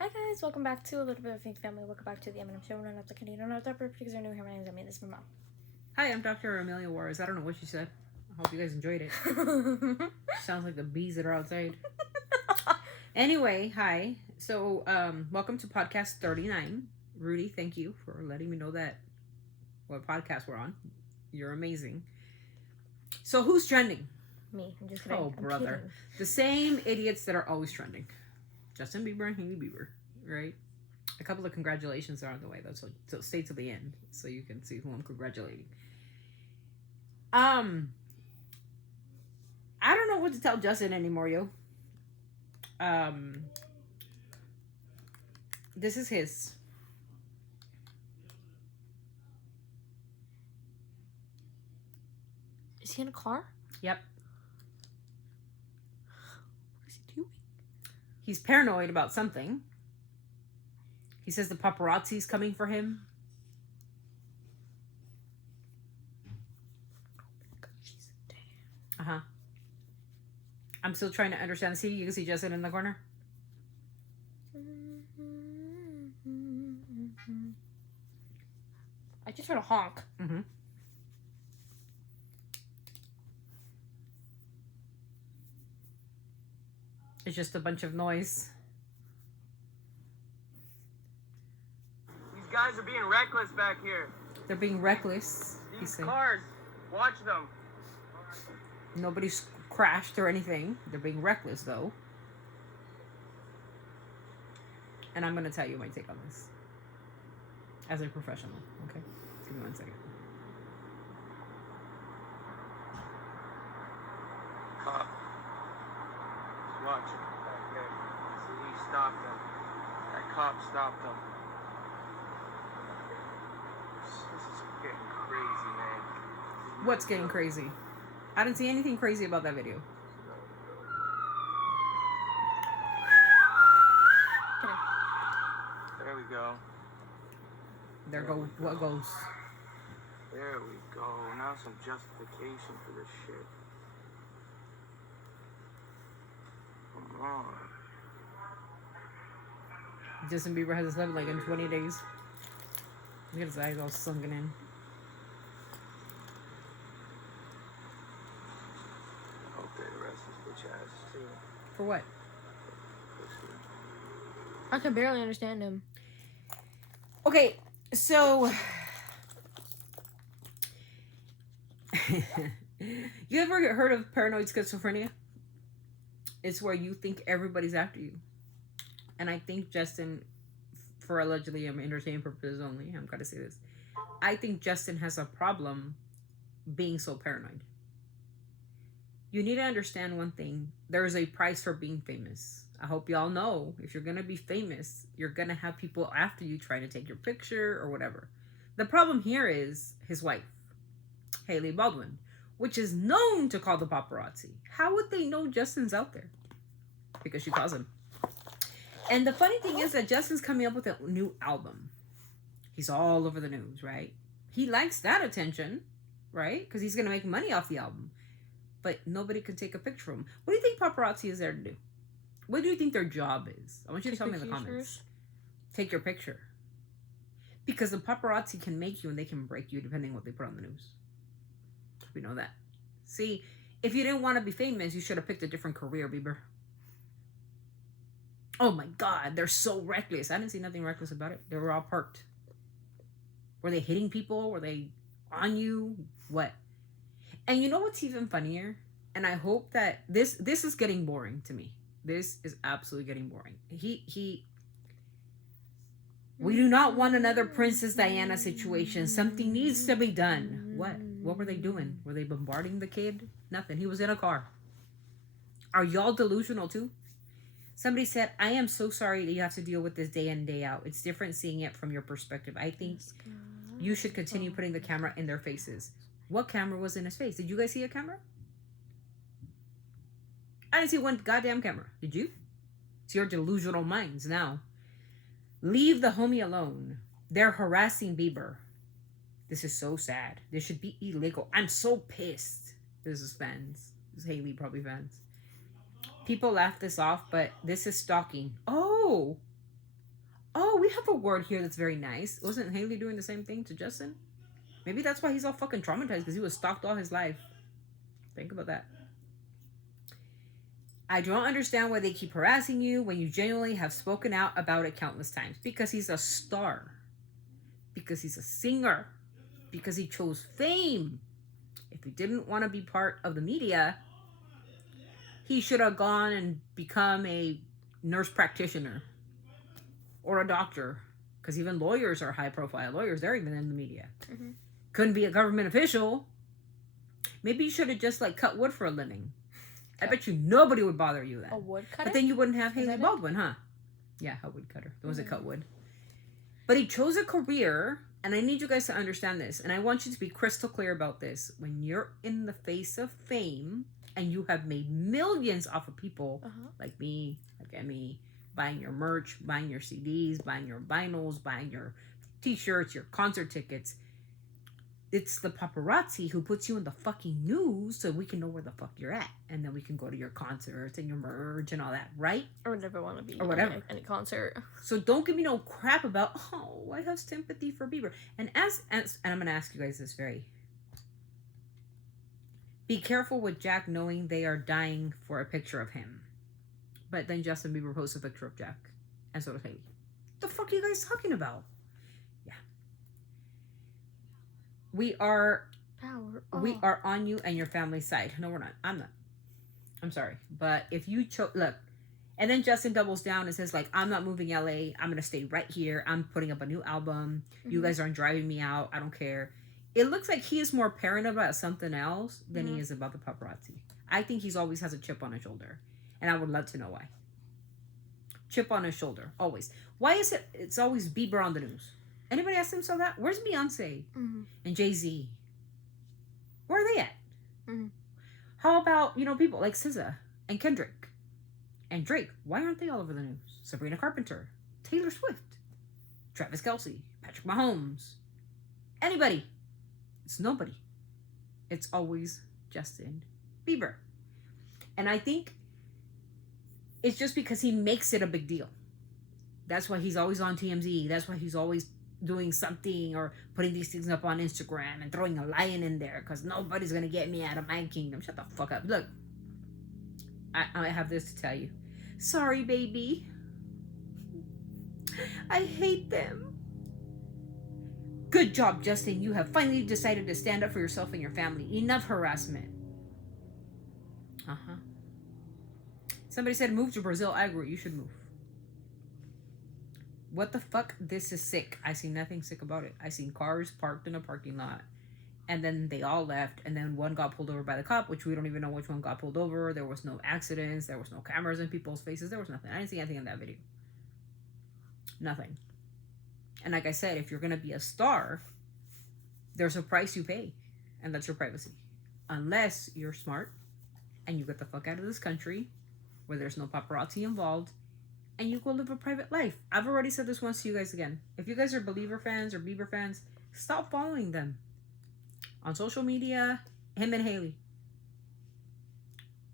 Hi guys, welcome back to a little bit of Fink Family. Welcome back to the M&M Show. Run up the Canadian North Upper because you're new here. My name's Emily. This is my mom. Hi, I'm Dr. Amelia Juarez. I don't know what she said. I hope you guys enjoyed it. Sounds like the bees that are outside. Anyway, hi. So, welcome to podcast 39. Rudy, thank you for letting me know that what podcast we're on. You're amazing. So, who's trending? Me. I'm just kidding. Oh, I'm brother. kidding. The same idiots that are always trending. Justin Bieber and Hailey Bieber, right? A couple of congratulations are on the way, though, so stay to the end so you can see who I'm congratulating. I don't know what to tell Justin anymore, yo. This is his. Is he in a car? Yep. What is he doing? He's paranoid about something. He says the paparazzi's coming for him. Oh my gosh, he's dead. Uh-huh. I'm still trying to understand. See, you can see Justin in the corner. I just heard a honk. Mm-hmm. It's just a bunch of noise. These guys are being reckless back here. They're being reckless. These cars, watch them. Nobody's crashed or anything. They're being reckless, though. And I'm going to tell you my take on this. As a professional, okay? Give me 1 second. Cop. Just watch him back there. See, he stopped him. That cop stopped him. This is getting crazy, man. What's getting crazy? I didn't see anything crazy about that video. There we go. There go what goes. There we go. Now some justification for this shit. Come on. Justin Bieber has his level like in 20 days. Look at his eyes all sunken in. I hope they arrest this bitch ass too. For what? I can barely understand him. Okay, so you ever heard of paranoid schizophrenia? It's where you think everybody's after you. And I think Justin, for allegedly entertainment purposes only, I'm gonna say this. I think Justin has a problem being so paranoid. You need to understand one thing. There is a price for being famous. I hope y'all know if you're gonna be famous, you're gonna have people after you trying to take your picture or whatever. The problem here is his wife, Hailey Baldwin, which is known to call the paparazzi. How would they know Justin's out there? Because she calls him. And the funny thing is that Justin's coming up with a new album. He's all over the news, right? He likes that attention, right? Because he's gonna make money off the album. But nobody can take a picture of him. What do you think paparazzi is there to do? What do you think their job is? I want you to tell me in the comments. Take your picture. Because the paparazzi can make you and they can break you depending on what they put on the news. We know that. See, if you didn't want to be famous, you should have picked a different career, Bieber. Oh my God, they're so reckless. I didn't see nothing reckless about it. They were all parked. Were they hitting people? Were they on you? What? And you know what's even funnier? And I hope that this is getting boring to me. This is absolutely getting boring. We do not want another Princess Diana situation. Something needs to be done. What? What were they doing? Were they bombarding the kid? Nothing. He was in a car. Are y'all delusional too? Somebody said, I am so sorry that you have to deal with this day in, day out. It's different seeing it from your perspective. I think you should continue putting the camera in their faces. What camera was in his face? Did you guys see a camera? I didn't see one goddamn camera. Did you? It's your delusional minds now. Leave the homie alone. They're harassing Bieber. This is so sad. This should be illegal. I'm so pissed. This is fans. This is Hailey probably fans. People laugh this off, but this is stalking. Oh, Oh, we have a word here that's very nice. Wasn't Haley doing the same thing to Justin? Maybe that's why he's all fucking traumatized, because he was stalked all his life. Think about that. I don't understand why they keep harassing you when you genuinely have spoken out about it countless times. Because he's a star. Because he's a singer. Because he chose fame. If he didn't want to be part of the media, he should have gone and become a nurse practitioner. Or a doctor. Because even lawyers are high profile. Lawyers, they're even in the media. Mm-hmm. Couldn't be a government official. Maybe you should have just like cut wood for a living. I bet you nobody would bother you then. A woodcutter? But then you wouldn't have Haley it? Baldwin, huh? Yeah, a woodcutter. There was a cut wood. But he chose a career, and I need you guys to understand this, and I want you to be crystal clear about this. When you're in the face of fame, and you have made millions off of people like me, like Emmy, buying your merch, buying your CDs, buying your vinyls, buying your t-shirts, your concert tickets, it's the paparazzi who puts you in the fucking news so we can know where the fuck you're at. And then we can go to your concerts and your merch and all that, right? Or never want to be or whatever. at any concert. So don't give me no crap about, oh, I have sympathy for Bieber. And and I'm going to ask you guys this very... Be careful with Jack knowing they are dying for a picture of him. But then Justin Bieber posts a picture of Jack. And so does Haley. What the fuck are you guys talking about? We are on you and your family's side. No, we're not. I'm not. I'm sorry. But if you look, and then Justin doubles down and says, like, I'm not moving LA. I'm going to stay right here. I'm putting up a new album. You guys aren't driving me out. I don't care. It looks like he is more paranoid about something else than he is about the paparazzi. I think he's always has a chip on his shoulder. And I would love to know why. Chip on his shoulder. Always. Why is it's always Bieber on the news? Anybody ask themselves that? Where's Beyonce and Jay-Z? Where are they at? How about, people like SZA and Kendrick and Drake? Why aren't they all over the news? Sabrina Carpenter, Taylor Swift, Travis Kelce, Patrick Mahomes. Anybody. It's nobody. It's always Justin Bieber. And I think it's just because he makes it a big deal. That's why he's always on TMZ. That's why he's always doing something or putting these things up on Instagram and throwing a lion in there because nobody's going to get me out of my kingdom. Shut the fuck up. Look, I have this to tell you. Sorry, baby. I hate them. Good job, Justin. You have finally decided to stand up for yourself and your family. Enough harassment. Somebody said move to Brazil. I agree. You should move. What the fuck? This is sick. I see nothing sick about it. I seen cars parked in a parking lot. And then they all left. And then one got pulled over by the cop, which we don't even know which one got pulled over. There was no accidents. There was no cameras in people's faces. There was nothing. I didn't see anything in that video. Nothing. And like I said, if you're going to be a star, there's a price you pay. And that's your privacy. Unless you're smart and you get the fuck out of this country where there's no paparazzi involved. And you go live a private life. I've already said this once to you guys again. If you guys are Believer fans or Bieber fans, stop following them. On social media, him and Haley.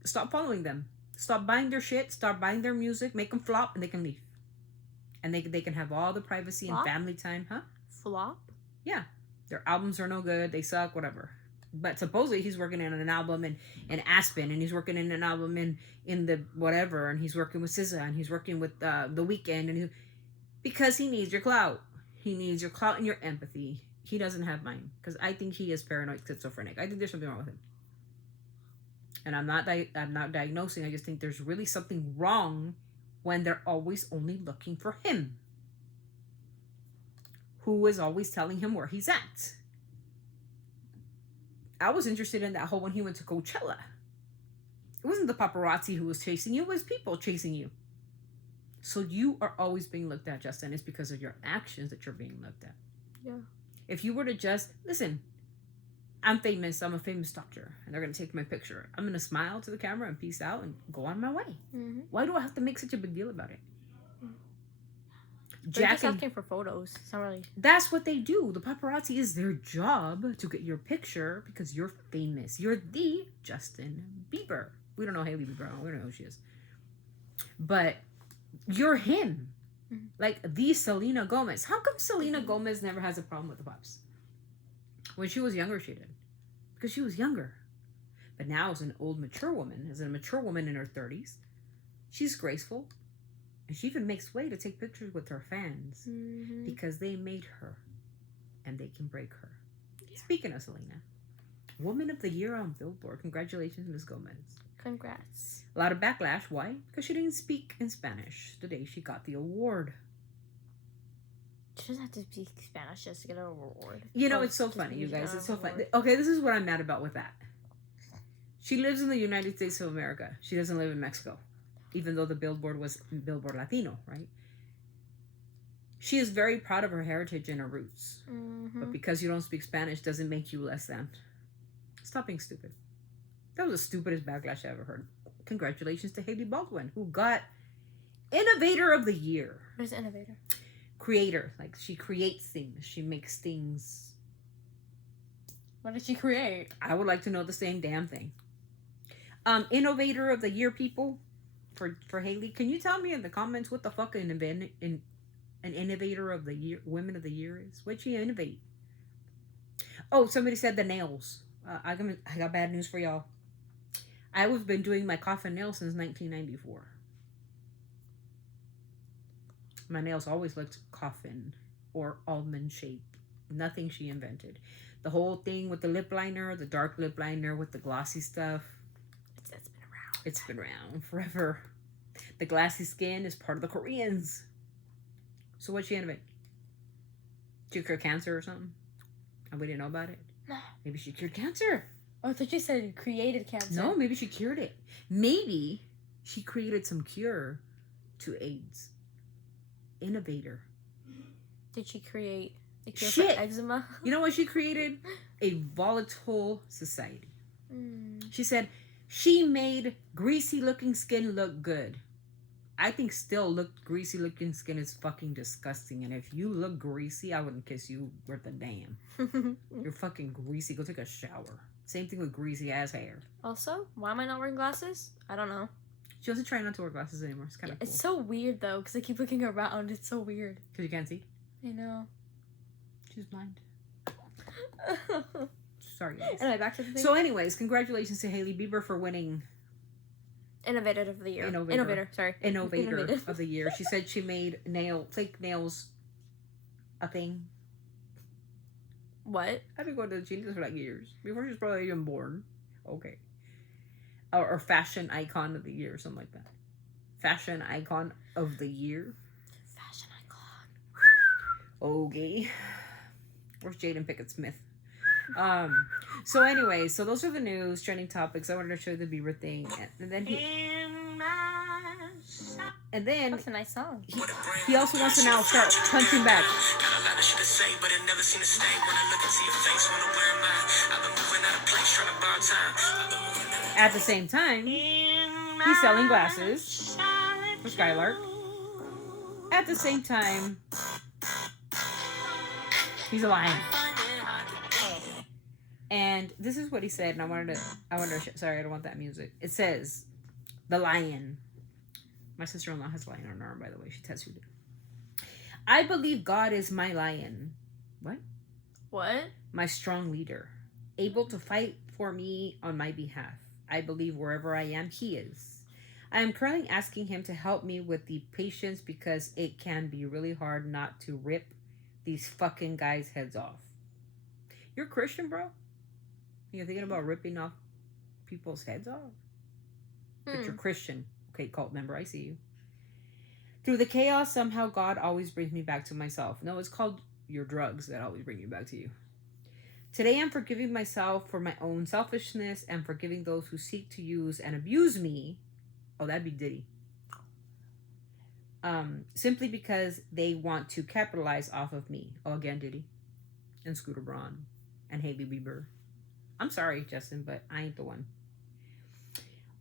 Stop following them. Stop buying their shit. Stop buying their music. Make them flop and they can leave. And they can have all the privacy and family time. Huh? Flop? Yeah. Their albums are no good. They suck. Whatever. But supposedly he's working on an album in Aspen, and he's working in an album in the whatever, and he's working with SZA, and he's working with The Weeknd, and because he needs your clout. He needs your clout and your empathy. He doesn't have mine, because I think he is paranoid schizophrenic. I think there's something wrong with him. And I'm not diagnosing. I just think there's really something wrong when they're always only looking for him. Who is always telling him where he's at. I was interested in that whole when he went to Coachella. It wasn't the paparazzi who was chasing you. It was people chasing you. So you are always being looked at, Justin. It's because of your actions that you're being looked at. Yeah. If you were to just, listen, I'm famous. I'm a famous doctor. And they're going to take my picture. I'm going to smile to the camera and peace out and go on my way. Why do I have to make such a big deal about it? They're just asking for photos. It's not really... That's what they do. The paparazzi is their job to get your picture because you're famous. You're the Justin Bieber. We don't know Hailey Bieber. We don't know who she is. But you're him. Mhm. Like the Selena Gomez. How come Selena Gomez never has a problem with the pops? When she was younger, she did. Because she was younger. But now, as an old, mature woman, as a mature woman in her 30s, she's graceful. And she even makes way to take pictures with her fans. Mm-hmm. Because they made her. And they can break her. Yeah. Speaking of Selena, Woman of the Year on Billboard. Congratulations, Ms. Gomez. Congrats. A lot of backlash. Why? Because she didn't speak in Spanish the day she got the award. She doesn't have to speak Spanish just to get an award. You know, it's so funny, you guys. It's so funny. Okay, this is what I'm mad about with that. She lives in the United States of America. She doesn't live in Mexico. Even though the billboard was Billboard Latino, right? She is very proud of her heritage and her roots. Mm-hmm. But because you don't speak Spanish doesn't make you less than. Stop being stupid. That was the stupidest backlash I ever heard. Congratulations to Hailey Baldwin, who got Innovator of the Year. What is Innovator? Creator. Like, she creates things. She makes things. What did she create? I would like to know the same damn thing. Innovator of the Year, people, for Hailey. Can you tell me in the comments what the fuck an Innovator of the Year, Women of the Year is? What'd she innovate? Oh, somebody said the nails. I got bad news for y'all. I've been doing my coffin nails since 1994. My nails always looked coffin or almond shape. Nothing she invented. The whole thing with the lip liner, the dark lip liner with the glossy stuff. It's been around. It's been around forever. The glassy skin is part of the Koreans. So what'd she invent? She cured cancer or something? And we didn't know about it? No. Maybe she cured cancer. Oh, I thought you said created cancer. No, maybe she cured it. Maybe she created some cure to AIDS. Innovator. Did she create a cure Shit. for eczema? You know what she created? A volatile society. She said she made greasy looking skin look good. I think still greasy looking skin is fucking disgusting. And if you look greasy, I wouldn't kiss you worth a damn. You're fucking greasy. Go take a shower. Same thing with greasy ass hair. Also, why am I not wearing glasses? I don't know. She doesn't try not to wear glasses anymore. It's kind of cool. It's so weird though, because I keep looking around. It's so weird. Because you can't see? I know. She's blind. Sorry, guys. Anyway, back to the thing. So anyways, congratulations to Hailey Bieber for winning Innovator of the Year. Innovator of the Year. She said she made fake nails a thing. What? I've been going to the genius for like years. Before she was probably even born. Okay. Or fashion icon of the year or something like that. Fashion icon of the year. Fashion icon. Okay. Where's Jaden Pickett Smith? So anyway, so those are the news, trending topics. I wanted to show you the Bieber thing. And then That's a nice song. He also wants to now start punching back. At the same time, he's selling glasses for Skylark. At the same time, he's a lion. And this is what he said, and I wanted to sorry, I don't want that music. It says, the lion. My sister-in-law has a lion on her arm, by the way. She tattooed it. I believe God is my lion. What? What? My strong leader. Able to fight for me on my behalf. I believe wherever I am, he is. I am currently asking him to help me with the patience because it can be really hard not to rip these fucking guys' heads off. You're Christian, bro? You're thinking about ripping off people's heads off? But you're Christian. Okay, cult member, I see you. Through the chaos, somehow God always brings me back to myself. No, it's called your drugs that always bring you back to you. Today, I'm forgiving myself for my own selfishness and forgiving those who seek to use and abuse me. Oh, that'd be Diddy. Simply because they want to capitalize off of me. Oh, again, Diddy. And Scooter Braun. And Hailey Bieber. I'm sorry, Justin, but I ain't the one.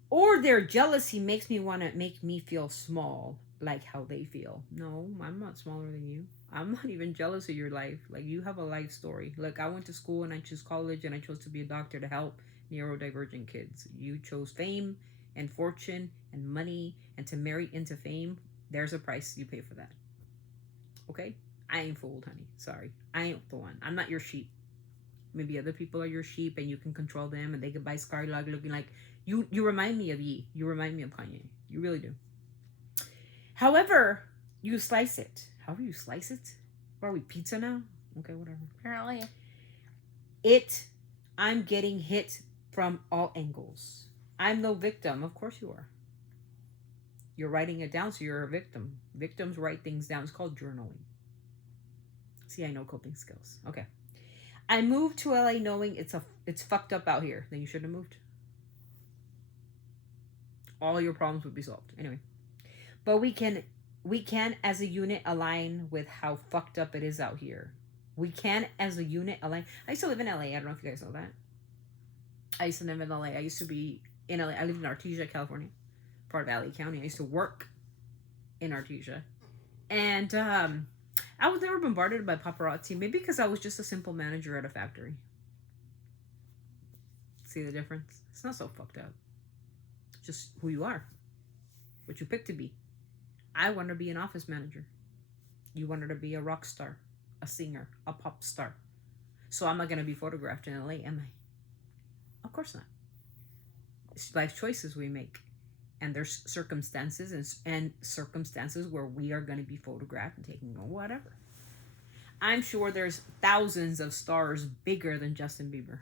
Or their jealousy makes me want to make me feel small, like how they feel. No, I'm not smaller than you. I'm not even jealous of your life. Like, you have a life story. Like, I went to school and I chose college and I chose to be a doctor to help neurodivergent kids. You chose fame and fortune and money and to marry into fame. There's a price you pay for that. Okay? I ain't fooled, honey. Sorry. I ain't the one. I'm not your sheep. Maybe other people are your sheep and you can control them and they can buy Scarlug looking like you. You remind me of Yee. You remind me of Kanye. You really do. However, you slice it. However you slice it. What are we, pizza now? Okay, whatever. Apparently. I'm getting hit from all angles. I'm no victim. Of course you are. You're writing it down, so you're a victim. Victims write things down. It's called journaling. See, I know coping skills. Okay. I moved to LA knowing it's fucked up out here. Then you shouldn't have moved. All your problems would be solved. Anyway. But we can as a unit align with how fucked up it is out here. We can as a unit align. I used to live in LA. I don't know if you guys know that. I used to live in LA. I used to be in LA. I lived in Artesia, California, part of LA County. I used to work in Artesia. And I was never bombarded by paparazzi. Maybe because I was just a simple manager at a factory. See the difference? It's not so fucked up. It's just who you are. What you pick to be. I wanted to be an office manager. You wanted to be a rock star, a singer, a pop star. So I'm not going to be photographed in LA, am I? Of course not. It's life choices we make. And there's circumstances and circumstances where we are going to be photographed and taken or whatever. I'm sure there's thousands of stars bigger than Justin Bieber.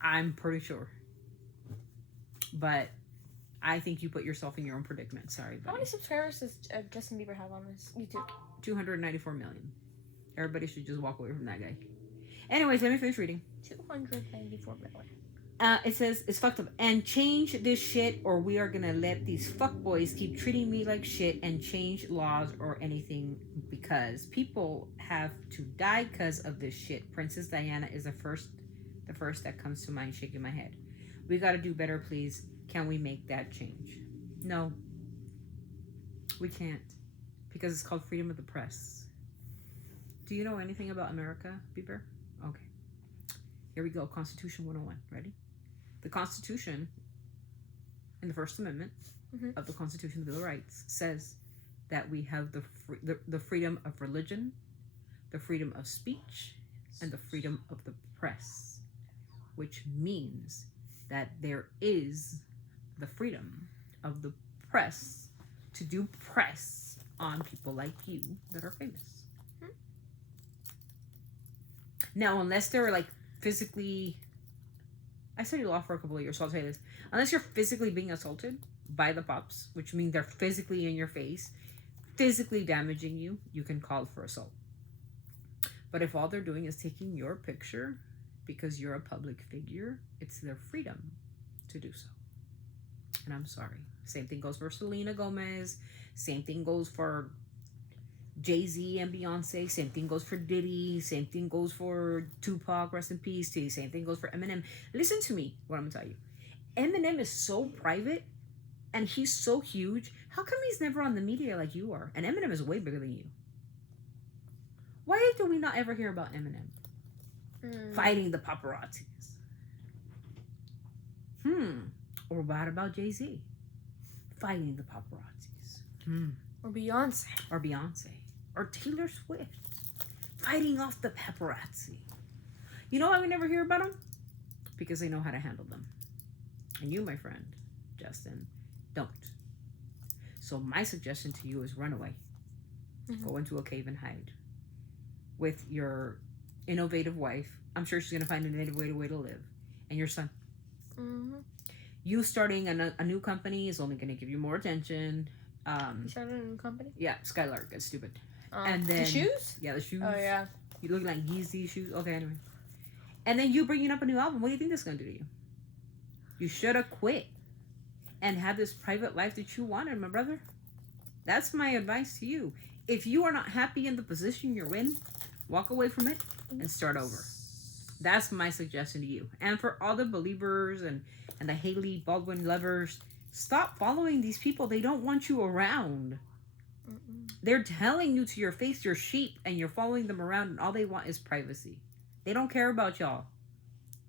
I'm pretty sure. But I think you put yourself in your own predicament. Sorry, buddy. How many subscribers does Justin Bieber have on this YouTube? 294 million. Everybody should just walk away from that guy. Anyways, let me finish reading. 294 million. It says, it's fucked up. And change this shit or we are gonna let these fuckboys keep treating me like shit and change laws or anything because people have to die because of this shit. Princess Diana is the first that comes to mind, shaking my head. We gotta do better, please. Can we make that change? No. We can't. Because it's called freedom of the press. Do you know anything about America, Bieber? Okay. Here we go. Constitution 101. Ready? The Constitution, in the First Amendment of the Constitution, the Bill of Rights, says that we have the freedom of religion, the freedom of speech, and the freedom of the press, which means that there is the freedom of the press to do press on people like you that are famous. Now, unless they're like physically, I studied law for a couple of years, so I'll tell you this. Unless you're physically being assaulted by the pops, which means they're physically in your face, physically damaging you, you can call for assault. But if all they're doing is taking your picture because you're a public figure, it's their freedom to do so. And I'm sorry. Same thing goes for Selena Gomez. Same thing goes for Jay-Z and Beyonce. Same thing goes for Diddy. Same thing goes for Tupac, rest in peace. Same thing goes for Eminem. Listen to me, what I'm gonna tell you. Eminem is so private and he's so huge. How come he's never on the media like you are? And Eminem is way bigger than you. Why do we not ever hear about Eminem fighting the paparazzis? Or what about Jay-Z fighting the paparazzis? Or Beyonce. Or Taylor Swift fighting off the paparazzi. You know why we never hear about them? Because they know how to handle them. And you, my friend, Justin, don't. So my suggestion to you is run away. Go into a cave and hide. With your innovative wife. I'm sure she's going to find an innovative way to live. And your son. You starting a new company is only going to give you more attention. You started a new company? Yeah, Skylark. It's stupid. And then the shoes? Yeah, the shoes. Oh, yeah. You look like Yeezy shoes. Okay, anyway. And then you bringing up a new album. What do you think that's going to do to you? You should have quit and have this private life that you wanted, my brother. That's my advice to you. If you are not happy in the position you're in, walk away from it and start over. That's my suggestion to you. And for all the believers and the Hailey Baldwin lovers, stop following these people. They don't want you around. They're telling you to your face you're sheep and you're following them around and all they want is privacy. They don't care about y'all.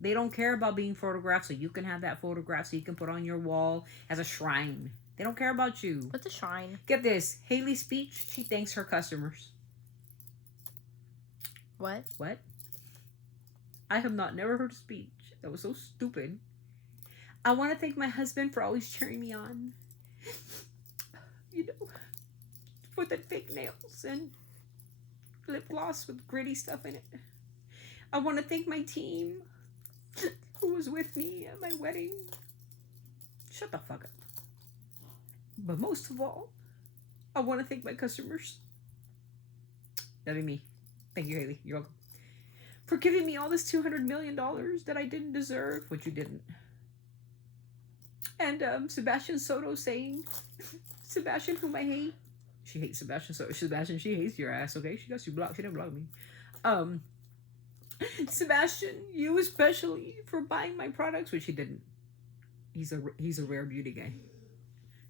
They don't care about being photographed so you can have that photograph so you can put on your wall as a shrine. They don't care about you. What's a shrine? Get this. Haley's speech, she thanks her customers. What? What? I have never heard a speech that was so stupid. I want to thank my husband for always cheering me on. You know, for the fake nails and lip gloss with gritty stuff in it. I want to thank my team who was with me at my wedding. Shut the fuck up. But most of all, I want to thank my customers. That'd be me. Thank you, Haley. You're welcome. For giving me all this $200 million that I didn't deserve, which you didn't. And Sebastian Soto saying, Sebastian, whom I hate. She hates Sebastian Soto. Sebastian, she hates your ass, okay? She got you blocked. She didn't block me. Sebastian, you especially for buying my products, which he didn't. He's a rare beauty guy.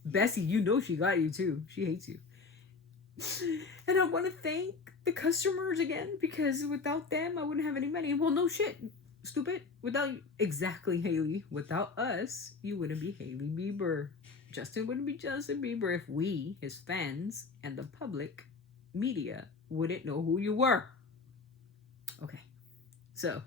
Bessie, you know she got you too. She hates you. And I want to thank the customers again, because without them, I wouldn't have any money. Well, no shit, stupid. Without exactly Haley, without us, you wouldn't be Haley Bieber. Justin wouldn't be Justin Bieber if we, his fans, and the public media wouldn't know who you were. Okay, so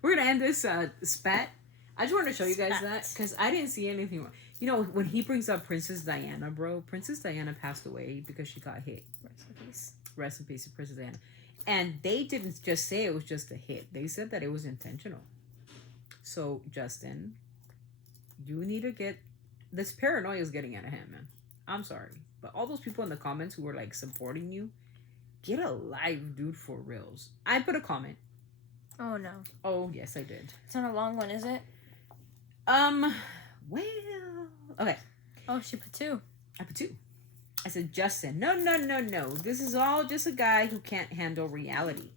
we're gonna end this spat. I just wanted to show you guys that because I didn't see anything wrong. You know, when he brings up Princess Diana, bro, Princess Diana passed away because she got hit. Rest in peace. Rest in peace to Princess Diana. And they didn't just say it was just a hit. They said that it was intentional. So, Justin, you need to get... This paranoia is getting out of hand, man. I'm sorry. But all those people in the comments who were, like, supporting you, get a life, dude, for reals. I put a comment. Oh, no. Oh, yes, I did. It's not a long one, is it? Well... Okay. Oh, she put 2. I put 2. I said, Justin, no. This is all just a guy who can't handle reality.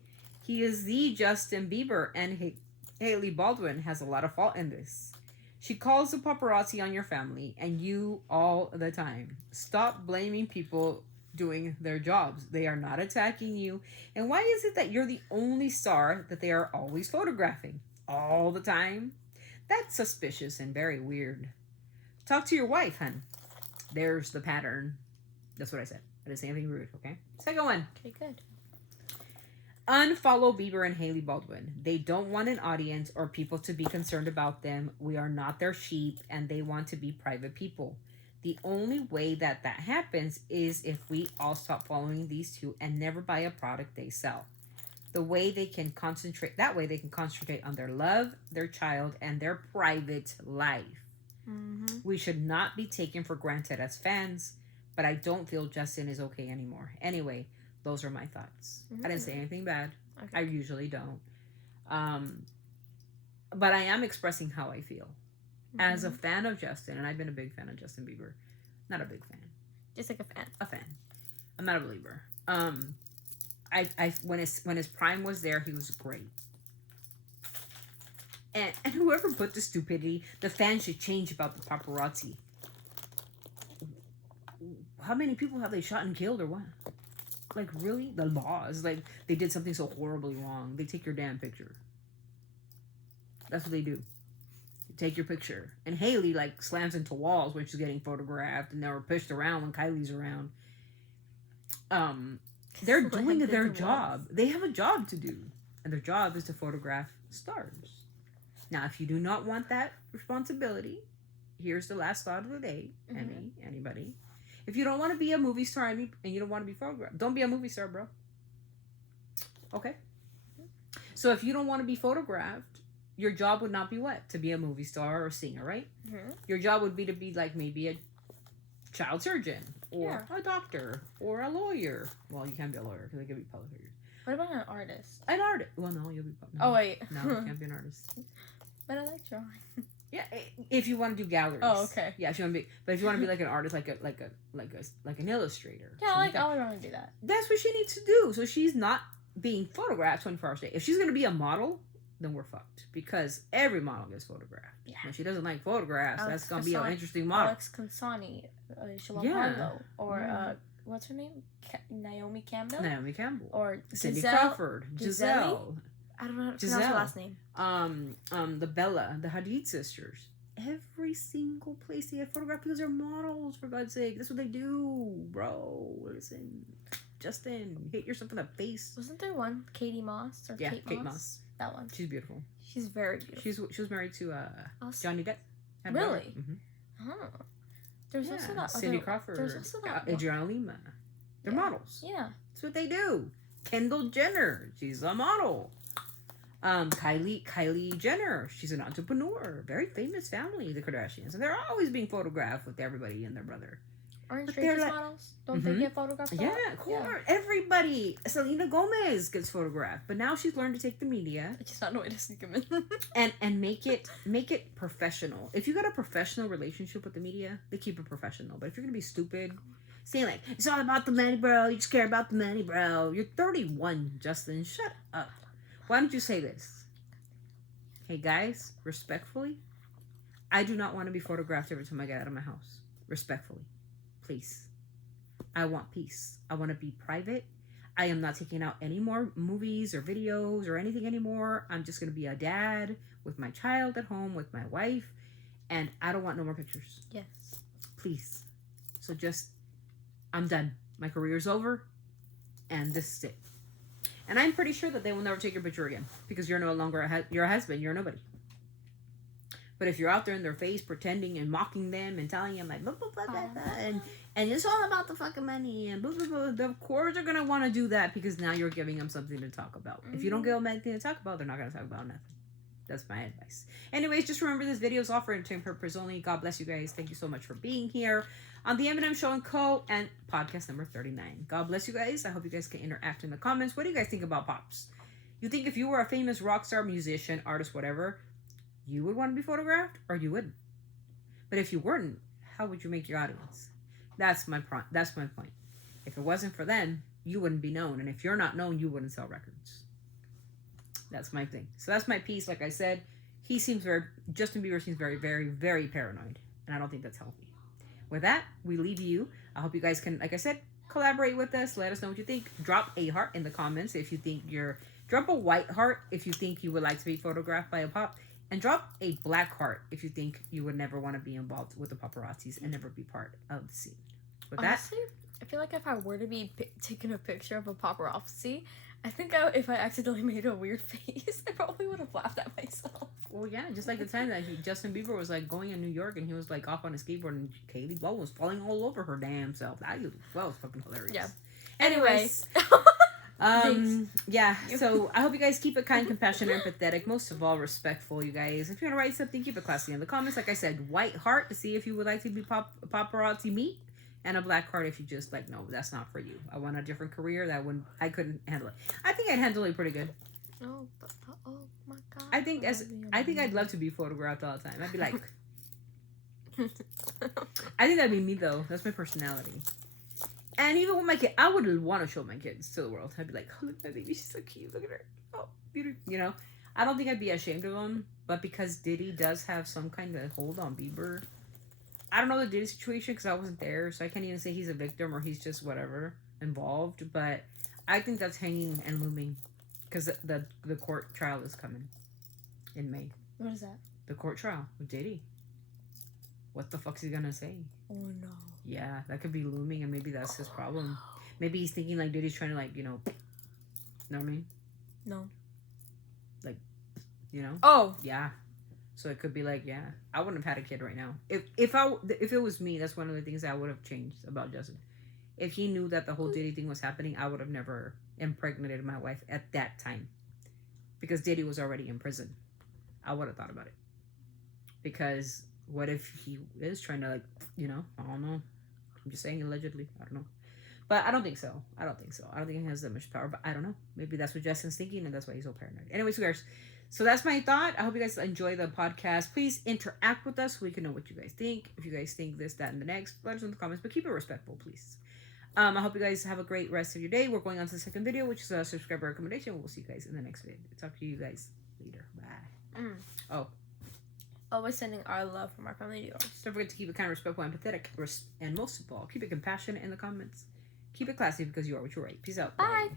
He is the Justin Bieber, and Haley Baldwin has a lot of fault in this. She calls the paparazzi on your family and you all the time. Stop blaming people doing their jobs. They are not attacking you. And why is it that you're the only star that they are always photographing? All the time? That's suspicious and very weird. Talk to your wife, hun. There's the pattern. That's what I said. I didn't say anything rude, okay? Second one. Okay, good. Unfollow Bieber and Haley Baldwin. They don't want an audience or people to be concerned about them. We are not their sheep, and they want to be private people. The only way that happens is if we all stop following these two and never buy a product they sell. That way they can concentrate on their love, their child, and their private life. Mm-hmm. We should not be taken for granted as fans, but I don't feel Justin is okay anymore. Anyway, those are my thoughts. Mm-hmm. I didn't say anything bad. Okay. I usually don't. But I am expressing how I feel. Mm-hmm. As a fan of Justin, and I've been a big fan of Justin Bieber. Not a big fan. Just like a fan. A fan. I'm not a believer. When his prime was there, he was great. And whoever put the stupidity, the fans should change about the paparazzi. How many people have they shot and killed or what? Like, really? The laws. Like, they did something so horribly wrong. They take your damn picture. That's what they do. They take your picture. And Haley, like, slams into walls when she's getting photographed and they were pushed around when Kylie's around. They're doing their job. They have a job to do. And their job is to photograph stars. Now, if you do not want that responsibility, here's the last thought of the day. Mm-hmm. Anybody. If you don't want to be a movie star and you don't want to be photographed, don't be a movie star, bro. Okay? So if you don't want to be photographed, your job would not be what? To be a movie star or singer, right? Mm-hmm. Your job would be to be like maybe a child surgeon or a doctor or a lawyer. Well, you can't be a lawyer because they could be public figures. What about an artist? An artist. Well, no, you'll be public. Oh, wait. No, you can't be an artist. But I like drawing. Yeah, if you want to do galleries. Oh, okay. Yeah, if you want to be, but if you want to be like an artist, like an illustrator. Yeah, I would want to do that. That's what she needs to do. So she's not being photographed 24 hours a day. If she's gonna be a model, then we're fucked because every model gets photographed. Yeah. And she doesn't like photographs. Alex That's gonna be an interesting model. Alex Consani, Shalom Yeah. Harlow, or what's her name? Naomi Campbell. Naomi Campbell. Or Cindy Giselle. Crawford. Giselle. I don't know how to pronounce her last name. The Bella, the Hadid sisters. every single place they get photographed because they're models, for God's sake. That's what they do, bro. Listen, Justin, hit yourself in the face. Wasn't there one? Katie Moss? Or Yeah, Kate Moss? That one. She's beautiful. She's very beautiful. She was married to Awesome. Johnny Depp. Really? Mm-hmm. Oh. There's also that Cindy other... Crawford. There's also that one. Adriana Lima. They're Yeah. models. Yeah. That's what they do. Kendall Jenner. She's a model. Kylie Jenner. She's an entrepreneur. Very famous family, the Kardashians. And they're always being photographed with everybody and their brother. Aren't But strangers they're like- models? Don't they get photographed? a Yeah, lot? of course. Everybody. Selena Gomez gets photographed. But now she's learned to take the media I just not know way to sneak them in. and make it professional. If you got a professional relationship with the media, they keep it professional. But if you're gonna be stupid, saying like, it's all about the money, bro, you just care about the money, bro. You're 31, Justin. Shut up. Why don't you say this? Hey guys, respectfully, I do not want to be photographed every time I get out of my house. Respectfully. Please. I want peace. I want to be private. I am not taking out any more movies or videos or anything anymore. I'm just going to be a dad with my child at home, with my wife, and I don't want no more pictures. Yes. Please. So just, I'm done. My career's over, and this is it. And I'm pretty sure that they will never take your picture again because you're no longer you're a husband. You're nobody. But if you're out there in their face pretending and mocking them and telling them like, blah, blah, blah, blah, blah, and it's all about the fucking money and blah, blah, blah, of course they're going to want to do that because now you're giving them something to talk about. If you don't give them anything to talk about, they're not going to talk about nothing. That's my advice. Anyways, just remember this video is all for entertainment purposes only. God bless you guys. Thank you so much for being here on the M&M Show & Co. and podcast number 39. God bless you guys. I hope you guys can interact in the comments. What do you guys think about Pops? You think if you were a famous rock star, musician, artist, whatever, you would want to be photographed or you wouldn't? But if you weren't, how would you make your audience? That's my point. If it wasn't for them, you wouldn't be known. And if you're not known, you wouldn't sell records. That's my thing. So that's my piece. Like I said, Justin Bieber seems very, very, very paranoid. And I don't think that's healthy. With that, we leave you. I hope you guys can, like I said, collaborate with us. Let us know what you think. Drop a heart in the comments if you think drop a white heart if you think you would like to be photographed by a pop. And drop a black heart if you think you would never want to be involved with the paparazzis and never be part of the scene. With Honestly, I feel like if I were to be taking a picture of a paparazzi, I think if I accidentally made a weird face, I probably would have laughed at myself. Well, yeah, just like the time that Justin Bieber was like going in New York and he was like off on a skateboard and Kaylee Blow was falling all over her damn self. That was fucking hilarious. Yeah. Anyways. Yeah, so I hope you guys keep it kind, compassionate, and empathetic. Most of all, respectful, you guys. If you're gonna write something, keep it classy in the comments. Like I said, white heart to see if you would like to be paparazzi meet, and a black heart if you just like, no, that's not for you. I want a different career. I couldn't handle it. I think I'd handle it pretty good. Oh, oh my God. I think I'd love to be photographed all the time. I'd be like, I think that'd be me though. That's my personality. And even with my kid, I would want to show my kids to the world. I'd be like, oh, look at my baby, she's so cute. Look at her. Oh, beautiful. You know, I don't think I'd be ashamed of them. But because Diddy does have some kind of hold on Bieber, I don't know the Diddy situation because I wasn't there. So I can't even say he's a victim or he's just whatever involved. But I think that's hanging and looming because the court trial is coming in May. What is that? The court trial with Diddy. What the fuck's he gonna say? Oh no. Yeah, that could be looming, and maybe that's his problem. Maybe he's thinking like Diddy's trying to like, you know what I mean? No. Like, you know? Oh. Yeah. So it could be like, yeah, I wouldn't have had a kid right now. If it was me, that's one of the things I would have changed about Justin. If he knew that the whole Diddy thing was happening, I would have never impregnated my wife at that time, because Diddy was already in prison. I would have thought about it, because what if he is trying to like, you know, I don't know. I'm just saying allegedly. I don't know. But I don't think so. I don't think he has that much power, but I don't know. Maybe that's what Justin's thinking and that's why he's so paranoid. Anyways, guys, so that's my thought. I hope you guys enjoy the podcast. Please interact with us so we can know what you guys think. If you guys think this, that, and the next, let us know in the comments, but keep it respectful, please. I hope you guys have a great rest of your day. We're going on to the second video, which is a subscriber recommendation. We'll see you guys in the next video. Talk to you guys later. Bye. Oh. Always sending our love from our family to yours. Don't forget to keep it kind, respectful, and empathetic. And most of all, keep it compassionate in the comments. Keep it classy because you are what you write. Peace out. Bye.